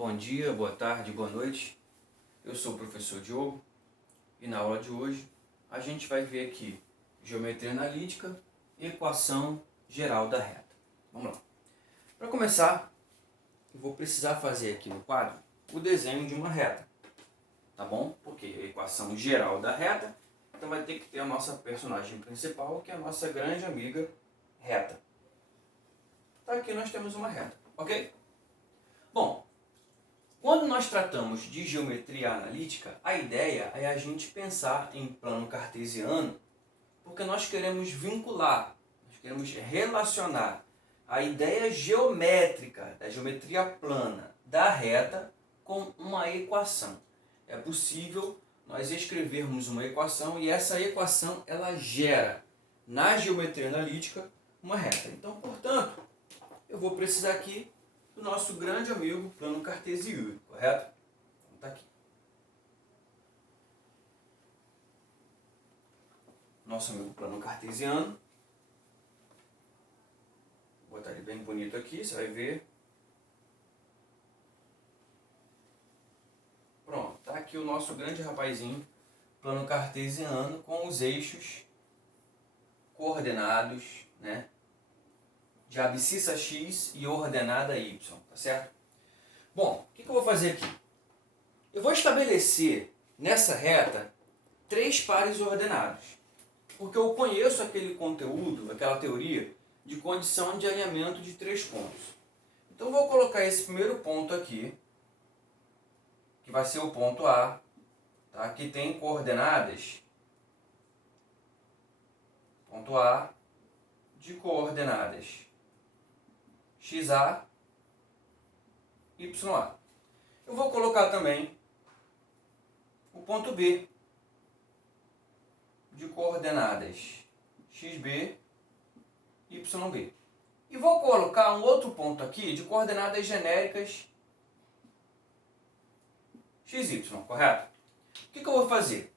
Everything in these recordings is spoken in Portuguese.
Bom dia, boa tarde, boa noite. Eu sou o professor Diogo e na aula de hoje a gente vai ver aqui geometria analítica e equação geral da reta. Vamos lá. Para começar, eu vou precisar fazer aqui no quadro o desenho de uma reta, tá bom? Porque a equação geral da reta, então vai ter que ter a nossa personagem principal, que é a nossa grande amiga reta. Tá, aqui nós temos uma reta, ok? Bom, quando nós tratamos de geometria analítica, a ideia é a gente pensar em plano cartesiano, porque nós queremos vincular, nós queremos relacionar a ideia geométrica, da geometria plana, da reta, com uma equação. É possível nós escrevermos uma equação e essa equação ela gera, na geometria analítica, uma reta. Então, portanto, eu vou precisar aqui do nosso grande amigo plano cartesiano, correto? Então tá aqui. Nosso amigo plano cartesiano. Vou botar ele bem bonito aqui, você vai ver. Pronto, tá aqui o nosso grande rapazinho, plano cartesiano, com os eixos coordenados, né, de abscissa x e ordenada y, tá certo? Bom, o que eu vou fazer aqui? Eu vou estabelecer nessa reta 3 pares ordenados, porque eu conheço aquele conteúdo, aquela teoria de condição de alinhamento de 3 pontos. Então eu vou colocar esse primeiro ponto aqui, que vai ser o ponto A, tá? Que tem coordenadas, ponto A, de coordenadas XA, YA. Eu vou colocar também o ponto B, de coordenadas XB, YB. E vou colocar um outro ponto aqui de coordenadas genéricas XY, correto? O que eu vou fazer?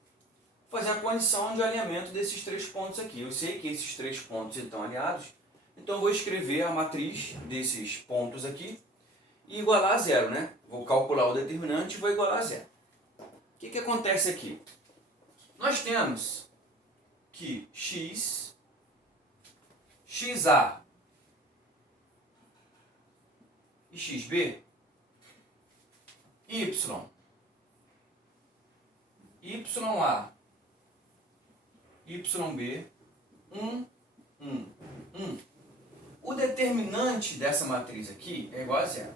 Vou fazer a condição de alinhamento desses 3 pontos aqui. Eu sei que esses 3 pontos estão alinhados, então eu vou escrever a matriz desses pontos aqui e igualar a zero, né? Vou calcular o determinante e vou igualar a zero. O que acontece aqui? Nós temos que x, xa e xb, y, ya, yb, 1, 1. O determinante dessa matriz aqui é igual a zero.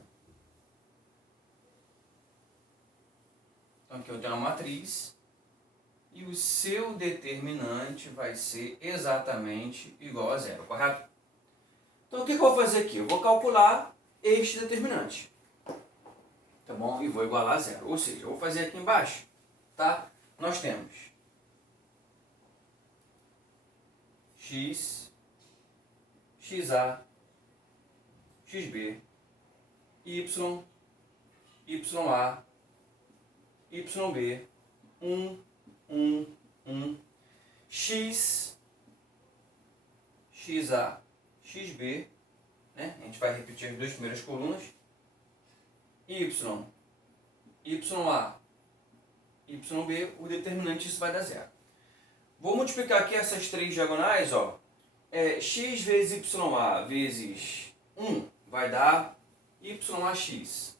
Então aqui eu tenho uma matriz e o seu determinante vai ser exatamente igual a zero, correto? Então o que eu vou fazer aqui? Eu vou calcular este determinante, tá bom? E vou igualar a zero. Ou seja, eu vou fazer aqui embaixo, tá? Nós temos x, xa, xb, y, ya, yb, 1, 1, x, xa, xb, né? A gente vai repetir as 2 primeiras colunas, y, ya, yb, o determinante disso vai dar zero. Vou multiplicar aqui essas 3 diagonais, ó. X vezes ya vezes 1 vai dar yax.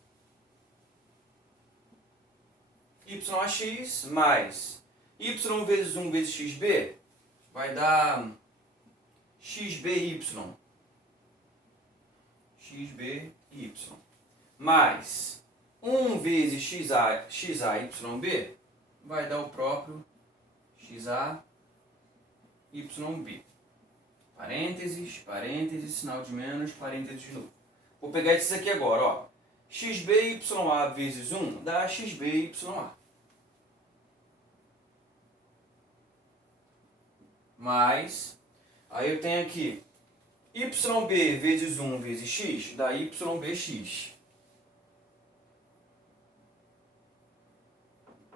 Yax mais y vezes 1 vezes xb vai dar xby. Xby mais 1 vezes xayb vai dar o próprio xayb. Parênteses, parênteses, sinal de menos, parênteses de novo. Vou pegar isso aqui agora, ó. xby vezes 1 dá xby. Mais, aí eu tenho aqui yb vezes 1 vezes x dá ybx.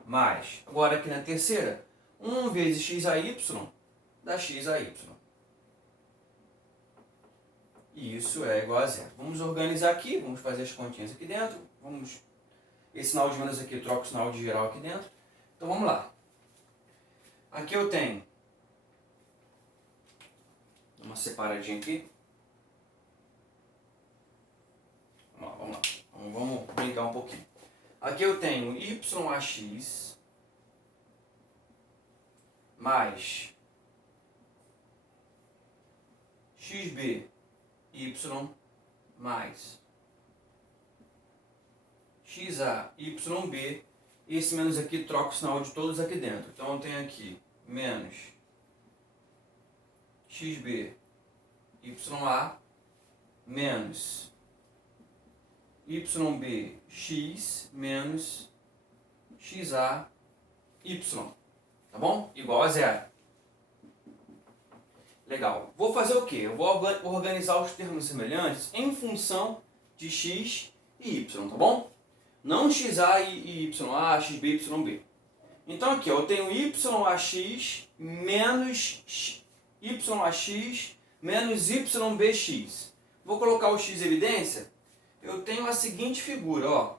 Mais, agora aqui na terceira, 1 vezes xay dá xay. E isso é igual a zero. Vamos organizar aqui, vamos fazer as continhas aqui dentro, vamos Esse sinal de menos aqui, eu troco o sinal de geral aqui dentro. Então vamos lá. Aqui eu tenho uma separadinha aqui. Vamos lá. Vamos brincar um pouquinho. Aqui eu tenho YAX mais XBY mais XAYB. Esse menos aqui troca o sinal de todos aqui dentro. Então eu tenho aqui menos XBYA menos YBX menos XAY. Tá bom? Igual a zero. Legal. Vou fazer o quê? Eu vou organizar os termos semelhantes em função de x e y, tá bom? Não XA e YA, XB e YB. Então aqui ó, eu tenho YAX menos YAX menos YBX. Vou colocar o x em evidência. Eu tenho a seguinte figura, ó.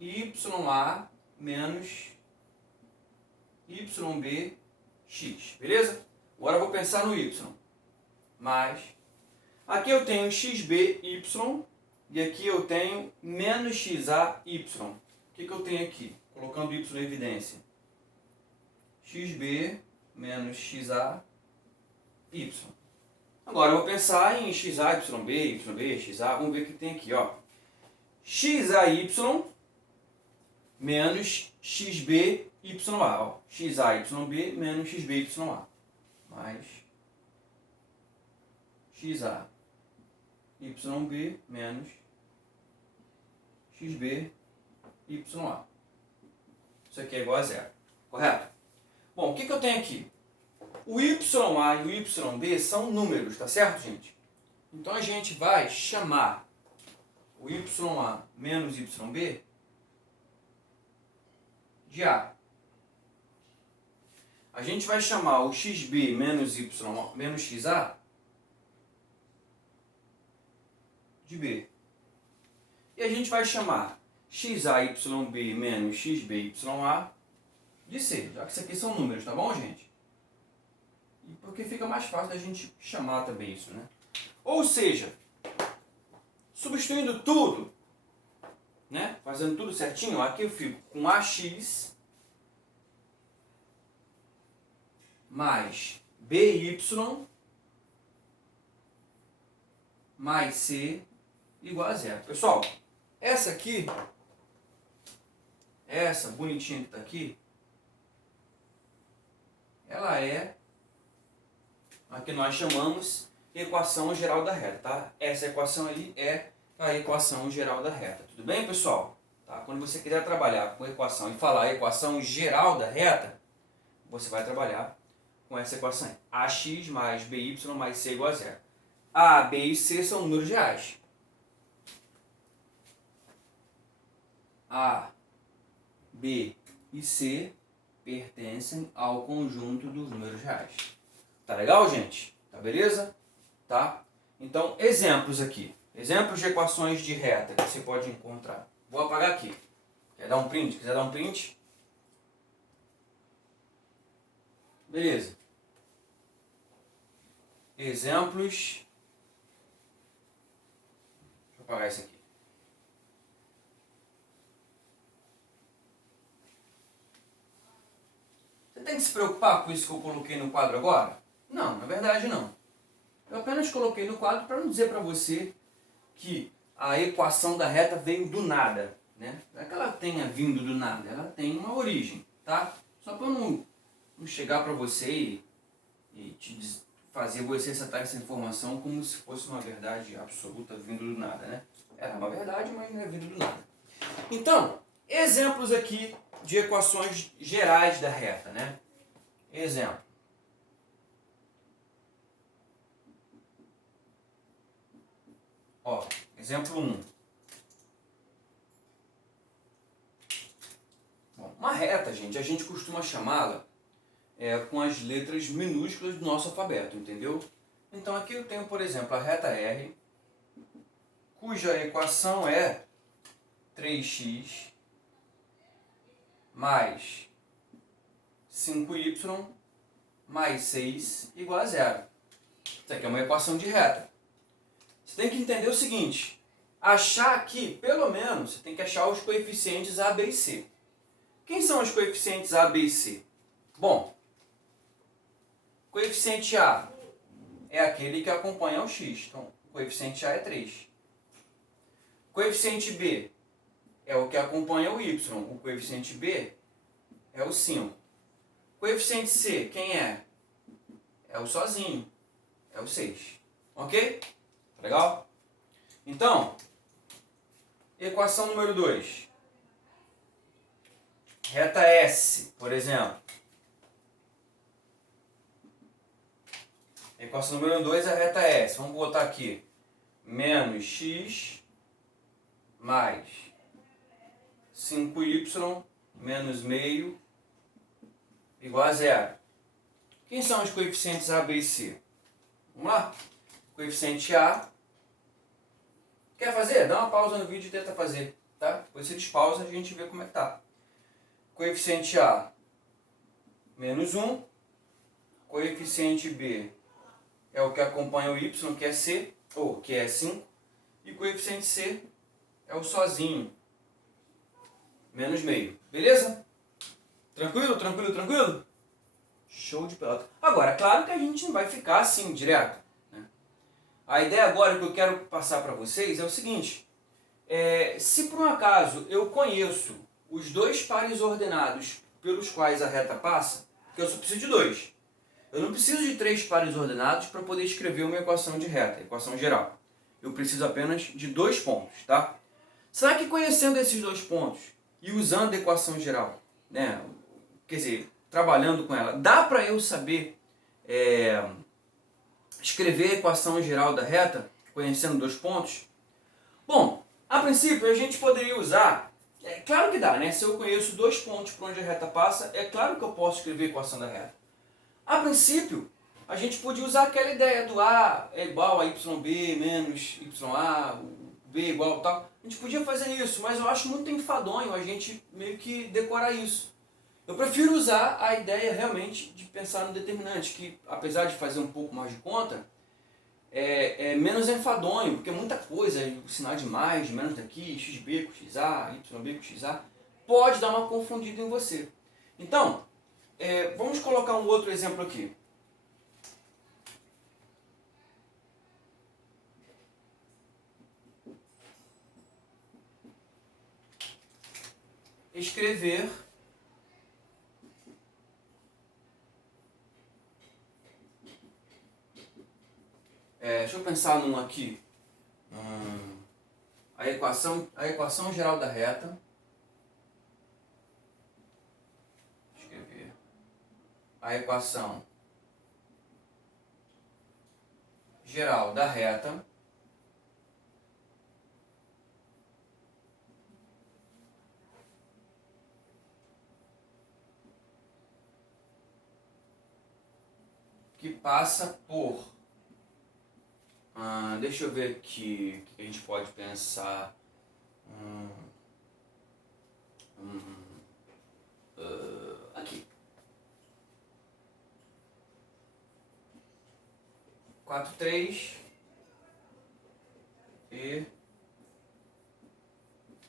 YA menos YBX, beleza? Agora eu vou pensar no y. Mais. Aqui eu tenho XBY e aqui eu tenho menos XAY. O que eu tenho aqui? Colocando y em evidência. XB menos XAY. Agora eu vou pensar em XA, YB, YB, XA. Vamos ver o que tem aqui, ó. XAY menos XBYA. Ó. XAYB menos XBYA. Mais XAYB menos XBYA. Isso aqui é igual a zero. Correto? Bom, o que eu tenho aqui? O YA e o YB são números, tá certo, gente? Então a gente vai chamar o YA menos YB de A. A gente vai chamar o XB menos Y menos XA de B. E a gente vai chamar XAYB menos XBYA de C. Já que isso aqui são números, tá bom, gente? E porque fica mais fácil da gente chamar também isso, né? Ou seja, substituindo tudo, né? Fazendo tudo certinho, ó, aqui eu fico com AX mais BY mais C igual a zero. Pessoal, essa aqui, essa bonitinha que está aqui, ela é a que nós chamamos equação geral da reta, tá? Essa equação ali é a equação geral da reta. Tudo bem, pessoal? Tá? Quando você quiser trabalhar com equação e falar equação geral da reta, você vai trabalhar com essa equação aí. AX mais BY mais C igual a zero. A, B e C são números reais. A, B e C pertencem ao conjunto dos números reais. Tá legal, gente? Tá beleza? Tá? Então, exemplos aqui. Exemplos de equações de reta que você pode encontrar. Vou apagar aqui. Quer dar um print? Quiser dar um print? Beleza. Exemplos. Deixa eu apagar esse aqui. Você tem que se preocupar com isso que eu coloquei no quadro agora? Não, na verdade não. Eu apenas coloquei no quadro para não dizer para você que a equação da reta veio do nada, né? Não é que ela tenha vindo do nada, ela tem uma origem, tá? Só para não chegar para você e fazer você aceitar essa informação como se fosse uma verdade absoluta vindo do nada, né? É uma verdade, mas não é vindo do nada. Então, exemplos aqui de equações gerais da reta, né? Exemplo. Ó, exemplo 1. Bom, uma reta, gente, a gente costuma chamá-la com as letras minúsculas do nosso alfabeto, entendeu? Então aqui eu tenho, por exemplo, a reta R, cuja equação é 3x mais 5y mais 6 igual a zero. Isso aqui é uma equação de reta. Você tem que entender o seguinte, achar aqui, pelo menos, você tem que achar os coeficientes A, B e C. Quem são os coeficientes A, B e C? Bom, coeficiente A é aquele que acompanha o x, então o coeficiente A é 3. Coeficiente B é o que acompanha o y, o coeficiente B é o 5. Coeficiente C, quem é? É o sozinho, é o 6. Ok? Legal? Então, equação número 2. Reta S, por exemplo. Equação número 2 é a reta S. Vamos botar aqui. Menos x mais 5y menos meio igual a zero. Quem são os coeficientes A, B e C? Vamos lá? Coeficiente A. Quer fazer? Dá uma pausa no vídeo e tenta fazer, tá? Depois você despausa e a gente vê como é que tá. Coeficiente A, menos 1. Coeficiente B é o que acompanha o y, que é C, ou que é 5. E coeficiente C é o sozinho, menos meio. Beleza? Tranquilo, tranquilo, tranquilo? Show de pelota. Agora, claro que a gente não vai ficar assim, direto, né? A ideia agora que eu quero passar para vocês é o seguinte. Se por um acaso eu conheço os dois pares ordenados pelos quais a reta passa, porque eu só preciso de dois. Eu não preciso de 3 pares ordenados para poder escrever uma equação de reta, equação geral. Eu preciso apenas de 2 pontos, tá? Será que conhecendo esses 2 pontos e usando a equação geral, né, quer dizer, trabalhando com ela, dá para eu saber escrever a equação geral da reta, conhecendo 2 pontos? Bom, a princípio a gente poderia usar, claro que dá, né? Se eu conheço 2 pontos por onde a reta passa, é claro que eu posso escrever a equação da reta. A princípio, a gente podia usar aquela ideia do A é igual a YB menos YA, B igual a tal. A gente podia fazer isso, mas eu acho muito enfadonho a gente meio que decorar isso. Eu prefiro usar a ideia realmente de pensar no determinante, que apesar de fazer um pouco mais de conta, é menos enfadonho, porque muita coisa, o sinal de mais, de menos daqui, XB com XA, YB com XA, pode dar uma confundida em você. Então, vamos colocar um outro exemplo aqui. Escrever deixa eu pensar num aqui. A equação geral da reta. Escrever a equação geral da reta que passa por... deixa eu ver aqui o que a gente pode pensar. Aqui. 43 e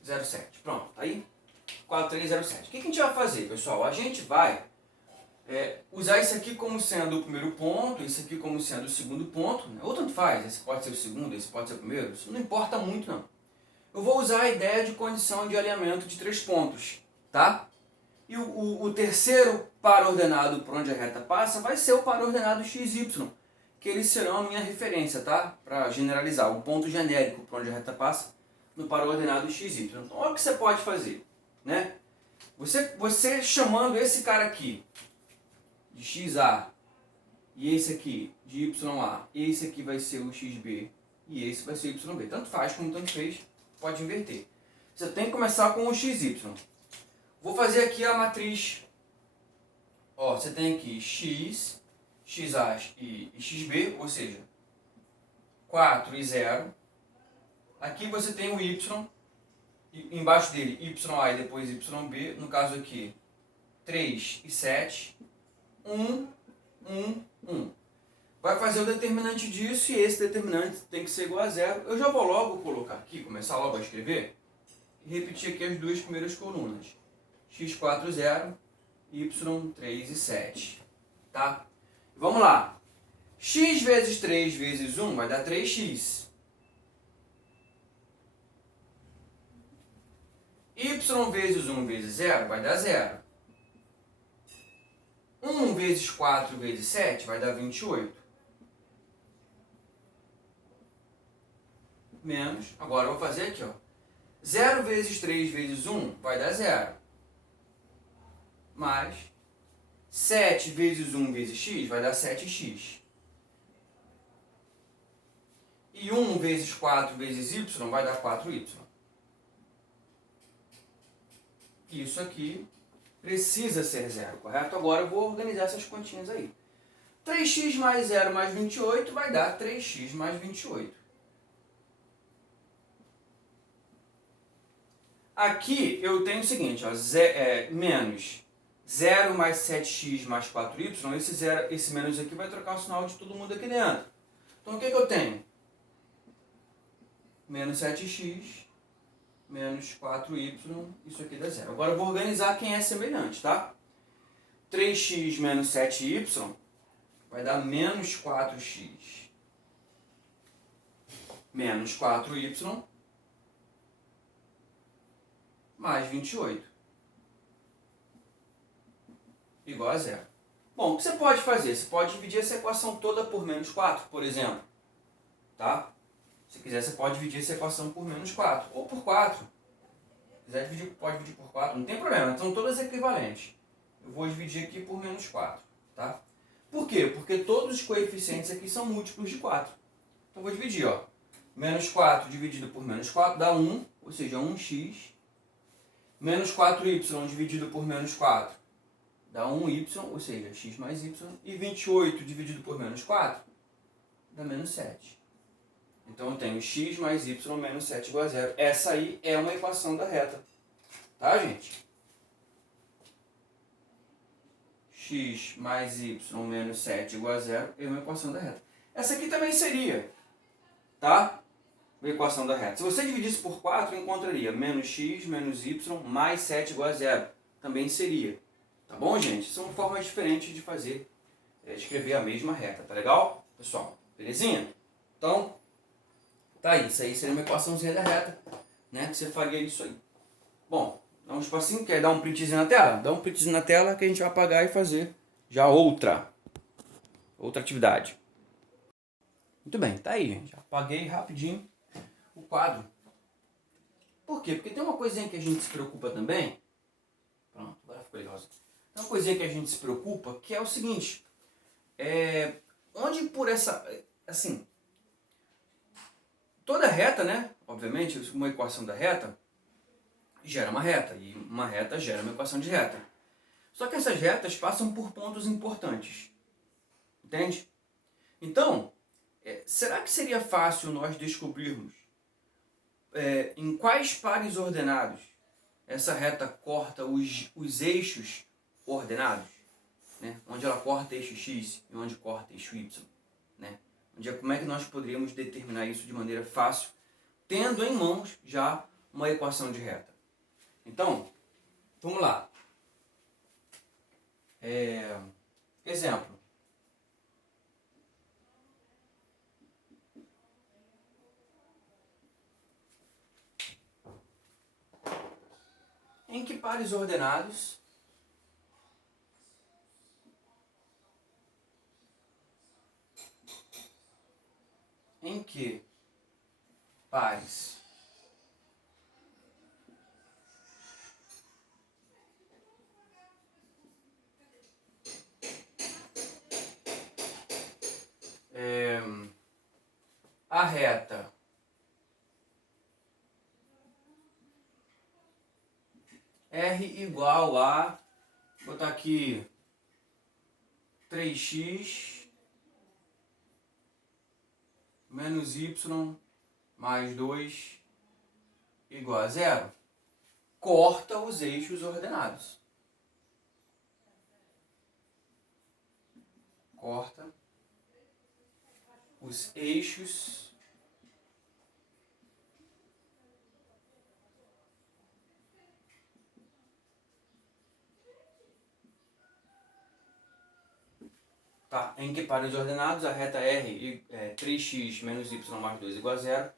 07. Pronto, aí 4307. O que a gente vai fazer, pessoal? A gente vai usar isso aqui como sendo o primeiro ponto, isso aqui como sendo o segundo ponto, né? Ou tanto faz, esse pode ser o segundo, esse pode ser o primeiro, isso não importa muito não. Eu vou usar a ideia de condição de alinhamento de 3 pontos, tá? E o terceiro par ordenado por onde a reta passa vai ser o par ordenado XY, que eles serão a minha referência, tá? Para generalizar, o ponto genérico por onde a reta passa no par ordenado XY. Então, olha o que você pode fazer, né? Você chamando esse cara aqui de XA e esse aqui de YA, esse aqui vai ser o XB e esse vai ser o YB. Tanto faz como tanto fez, pode inverter. Você tem que começar com o XY. Vou fazer aqui a matriz. Ó, você tem aqui X, XA e XB, ou seja, 4 e 0. Aqui você tem o Y embaixo dele YA e depois YB, no caso aqui 3 e 7, 1, 1, 1. Vai fazer o determinante disso e esse determinante tem que ser igual a zero. Eu já vou logo colocar aqui, começar logo a escrever e repetir aqui as duas primeiras colunas. x4, 0, y3 e 7. Tá? Vamos lá. X vezes 3 vezes 1 vai dar 3x. Y vezes 1 vezes 0 vai dar 0. 1 vezes 4 vezes 7 vai dar 28. Menos, agora eu vou fazer aqui, ó. 0 vezes 3 vezes 1 vai dar 0. Mais 7 vezes 1 vezes x vai dar 7x. E 1 vezes 4 vezes y vai dar 4y. Isso aqui precisa ser 0, correto? Agora eu vou organizar essas continhas aí. 3x mais 0 mais 28 vai dar 3x mais 28. Aqui eu tenho o seguinte, ó, menos 0 mais 7x mais 4y, esse menos aqui vai trocar o sinal de todo mundo aqui dentro. Então o que eu tenho? Menos 7x, menos 4y, isso aqui dá 0. Agora eu vou organizar quem é semelhante, tá? 3x menos 7y vai dar menos 4x, menos 4y, mais 28. Igual a 0. Bom, o que você pode fazer? Você pode dividir essa equação toda por menos 4, por exemplo. Tá? Se quiser, você pode dividir essa equação por menos 4. Ou por 4. Se quiser dividir, pode dividir por 4. Não tem problema. São todas equivalentes. Eu vou dividir aqui por menos 4. Tá? Por quê? Porque todos os coeficientes aqui são múltiplos de 4. Então, eu vou dividir. Ó. Menos 4 dividido por menos 4 dá 1. Ou seja, 1x. Menos 4y dividido por menos 4 dá 1y, ou seja, x mais y. E 28 dividido por menos 4 dá menos 7. Então eu tenho x mais y menos 7 igual a 0. Essa aí é uma equação da reta. Tá, gente? X mais y menos 7 igual a 0 é uma equação da reta. Essa aqui também seria, tá? A equação da reta. Se você dividisse por 4, encontraria menos x menos y mais 7 igual a 0. Também seria. Tá bom, gente? São formas diferentes de fazer, escrever a mesma reta. Tá legal, pessoal? Belezinha? Então, tá aí. Isso aí seria uma equaçãozinha da reta, né? Que você faria isso aí. Bom, dá um espacinho. Quer dar um printzinho na tela? Dá um printzinho na tela que a gente vai apagar e fazer já outra atividade. Muito bem, tá aí, gente. Apaguei rapidinho o quadro. Por quê? Porque tem uma coisinha que a gente se preocupa também. Pronto, agora ficou legal. Tem uma coisinha que a gente se preocupa, que é o seguinte. Onde por essa... Assim, toda reta, né? Obviamente, uma equação da reta gera uma reta. E uma reta gera uma equação de reta. Só que essas retas passam por pontos importantes. Entende? Então, será que seria fácil nós descobrirmos em quais pares ordenados essa reta corta os eixos ordenados? Né? Onde ela corta eixo x e onde corta eixo y. Né? Como é que nós poderíamos determinar isso de maneira fácil, tendo em mãos já uma equação de reta? Então, vamos lá. Exemplo. Em que pares ordenados a reta R igual a, vou botar aqui 3x menos y mais 2 igual a 0. corta os eixos ordenados. Corta os eixos tá? Em que para os ordenados, a reta R, 3x menos y mais 2 igual a 0,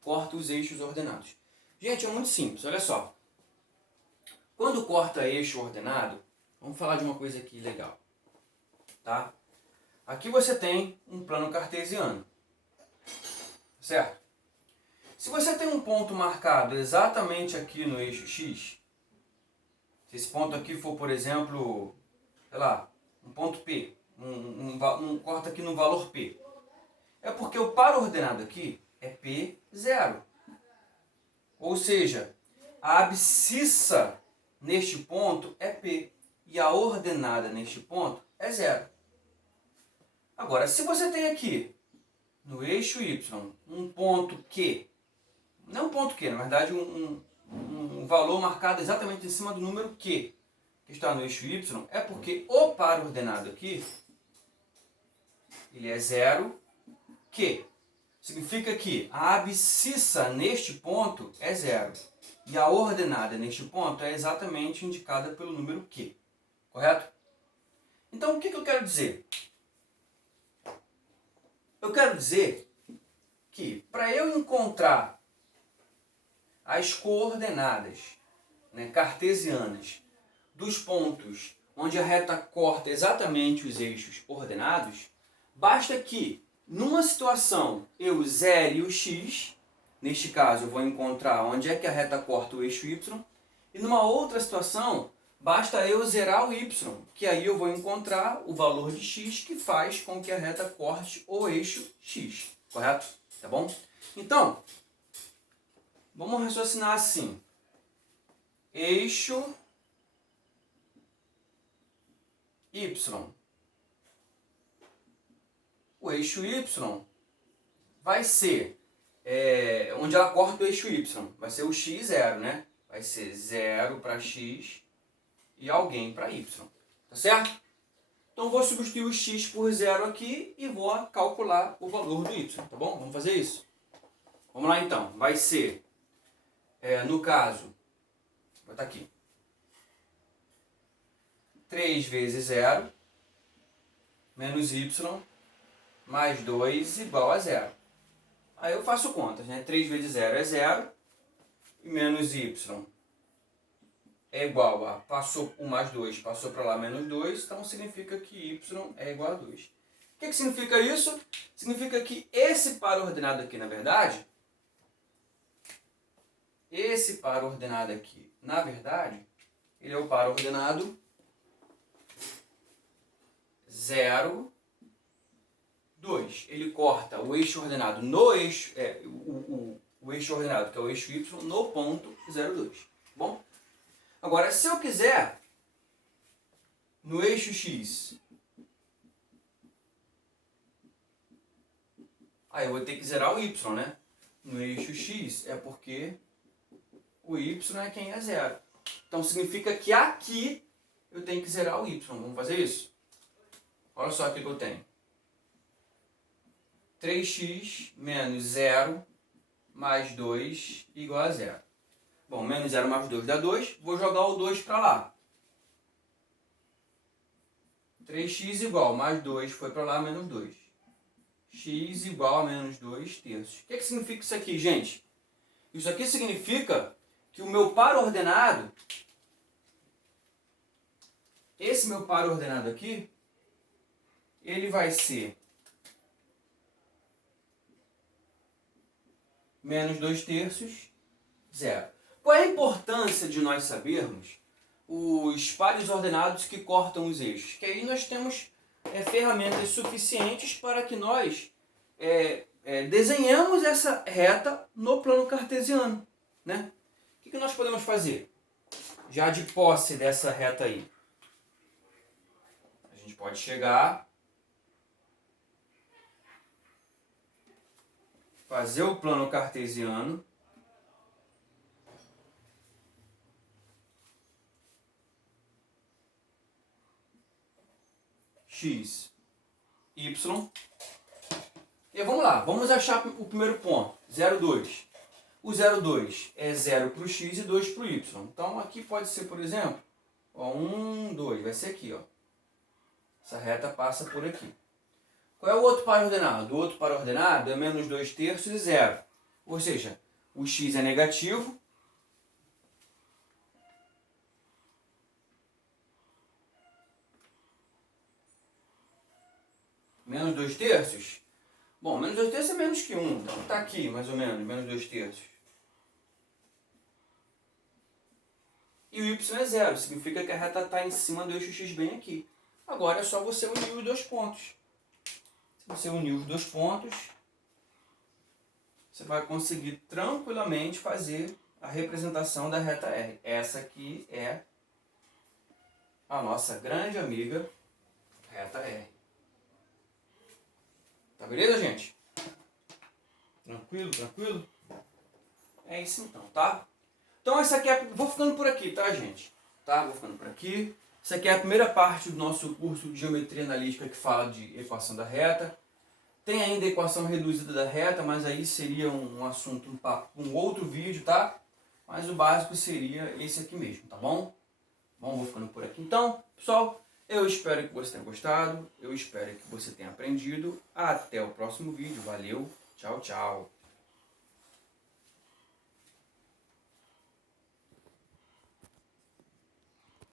corta os eixos ordenados. Gente, é muito simples, olha só. Quando corta eixo ordenado, vamos falar de uma coisa aqui legal. Tá? Aqui você tem um plano cartesiano, certo? Se você tem um ponto marcado exatamente aqui no eixo x, se esse ponto aqui for, por exemplo, sei lá, um ponto P, corta aqui no valor P, é porque o par ordenado aqui é P0. Ou seja, a abscissa neste ponto é P e a ordenada neste ponto é 0. Agora, se você tem aqui no eixo Y um ponto Q, não um ponto Q, na verdade um valor marcado exatamente em cima do número Q, que está no eixo Y, é porque o par ordenado aqui ele é 0, Q. Significa que a abscissa neste ponto é 0. E a ordenada neste ponto é exatamente indicada pelo número Q. Correto? Então, o que eu quero dizer? Eu quero dizer que para eu encontrar as coordenadas, né, cartesianas dos pontos onde a reta corta exatamente os eixos ordenados, basta que numa situação eu zere o x, neste caso eu vou encontrar onde é que a reta corta o eixo y, e numa outra situação basta eu zerar o y, que aí eu vou encontrar o valor de x que faz com que a reta corte o eixo x, correto? Tá bom? Então, vamos raciocinar assim. Eixo y. O eixo y vai ser, onde ela corta o eixo y, vai ser o x0, né? Vai ser 0 para x e alguém para y, tá certo? Então vou substituir o x por 0 aqui e vou calcular o valor do y, tá bom? Vamos fazer isso? Vamos lá então, vai ser, no caso, vou botar aqui, 3 vezes 0 menos y mais 2 igual a 0. Aí eu faço contas, né? 3 vezes 0 é 0, e menos y é igual a, passou o mais 2, passou para lá menos 2, então significa que y é igual a 2. O que significa isso? Significa que esse par ordenado aqui, na verdade, ele é o par ordenado 0, 2. Ele corta o eixo ordenado no eixo, o eixo ordenado, que é o eixo y, no ponto 0, 2. Bom? Agora, se eu quiser, no eixo x, aí eu vou ter que zerar o y, né? No eixo x é porque o y é quem é 0. Então, significa que aqui eu tenho que zerar o y. Vamos fazer isso? Olha só o que eu tenho. 3x menos 0 mais 2 igual a 0. Bom, menos 0 mais 2 dá 2. Vou jogar o 2 para lá. 3x igual, mais 2 foi para lá, menos 2. X igual a menos 2 terços. O que significa isso aqui, gente? Isso aqui significa que o meu par ordenado, esse meu par ordenado aqui, ele vai ser menos 2 terços, 0. Qual é a importância de nós sabermos os pares ordenados que cortam os eixos? Que aí nós temos ferramentas suficientes para que nós desenhamos essa reta no plano cartesiano, né? O que nós podemos fazer? Já de posse dessa reta aí, a gente pode chegar, fazer o plano cartesiano, x, y. E vamos lá, vamos achar o primeiro ponto, 0,2. O 0,2 é 0 para o x e 2 para o y. Então aqui pode ser, por exemplo, ó, 1, 2, vai ser aqui. Ó. Essa reta passa por aqui. Qual é o outro par ordenado? O outro par ordenado é menos 2 terços e 0. Ou seja, o x é negativo. Menos 2 terços? Bom, menos 2 terços é menos que 1. Então está aqui, mais ou menos, menos 2 terços. E o y é 0. Significa que a reta está em cima do eixo x bem aqui. Agora é só você unir os dois pontos. Se você unir os dois pontos, você vai conseguir tranquilamente fazer a representação da reta R. Essa aqui é a nossa grande amiga reta R. Tá beleza, gente? Tranquilo, tranquilo? É isso então, tá? Então essa aqui é... Vou ficando por aqui, tá, gente? Tá? Vou ficando por aqui. Essa aqui é a primeira parte do nosso curso de Geometria Analítica que fala de equação da reta. Tem ainda a equação reduzida da reta, mas aí seria um assunto, um outro vídeo, tá? Mas o básico seria esse aqui mesmo, tá bom? Bom, vou ficando por aqui. Então, pessoal, eu espero que você tenha gostado. Eu espero que você tenha aprendido. Até o próximo vídeo. Valeu. Tchau, tchau.